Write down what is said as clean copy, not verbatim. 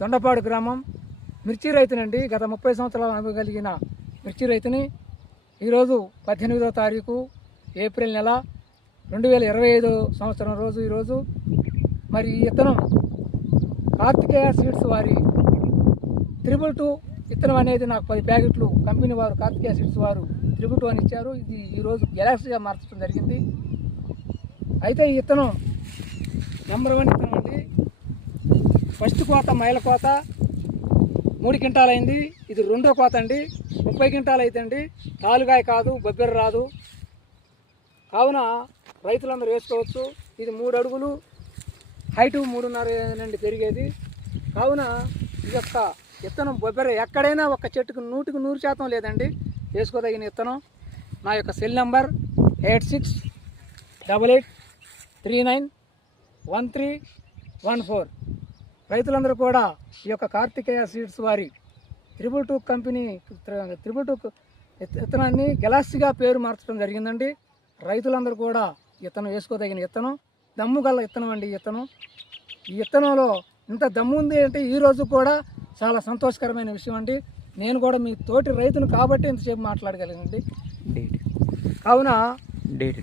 దొండపాడు గ్రామం మిర్చి రైతునండి. గత 30 సంవత్సరాల అనుభవం కలిగిన మిర్చి రైతుని. ఈరోజు 18వ తారీఖు ఏప్రిల్ నెల 2025 సంవత్సరం రోజు ఈరోజు. మరి ఈ విత్తనం కార్తికేయ సీడ్స్ వారి 222 విత్తనం అనేది నాకు 10 ప్యాకెట్లు కంపెనీ వారు కార్తికేయ సీడ్స్ వారు 222 అని ఇచ్చారు. ఇది ఈరోజు గెలాక్సీగా మార్చడం జరిగింది. అయితే ఈ విత్తనం నెంబర్ 1 విత్తనం అండి. ఫస్ట్ కోత మైల కోత 3 క్వింటాలు అయింది. ఇది రెండో కోత అండి, 30 క్వింటాలు అయితే అండి. తాలుగాయ కాదు, బొబ్బెర రాదు. కావున రైతులందరూ వేసుకోవచ్చు. ఇది 3 అడుగులు హైటు 3.5 నుండి పెరిగేది. కావున ఈ యొక్క విత్తనం బొబ్బెర ఎక్కడైనా ఒక చెట్టుకు 100% లేదండి, వేసుకోదగిన విత్తనం. నా యొక్క సెల్ నంబర్ 8688391314. రైతులందరూ కూడా ఈ యొక్క కార్తికేయ సీడ్స్ వారి 222 కంపెనీ 222 విత్తనాన్ని గెలాక్సీగా పేరు మార్చడం జరిగిందండి. రైతులందరూ కూడా విత్తనం వేసుకోదగిన విత్తనం, దమ్ము గల విత్తనం అండి. ఈ విత్తనంలో ఇంత దమ్ము ఉంది అంటే ఈరోజు కూడా చాలా సంతోషకరమైన విషయం అండి. నేను కూడా మీ తోటి రైతును కాబట్టి ఇంతసేపు మాట్లాడగలిగానండి. కావున డేట్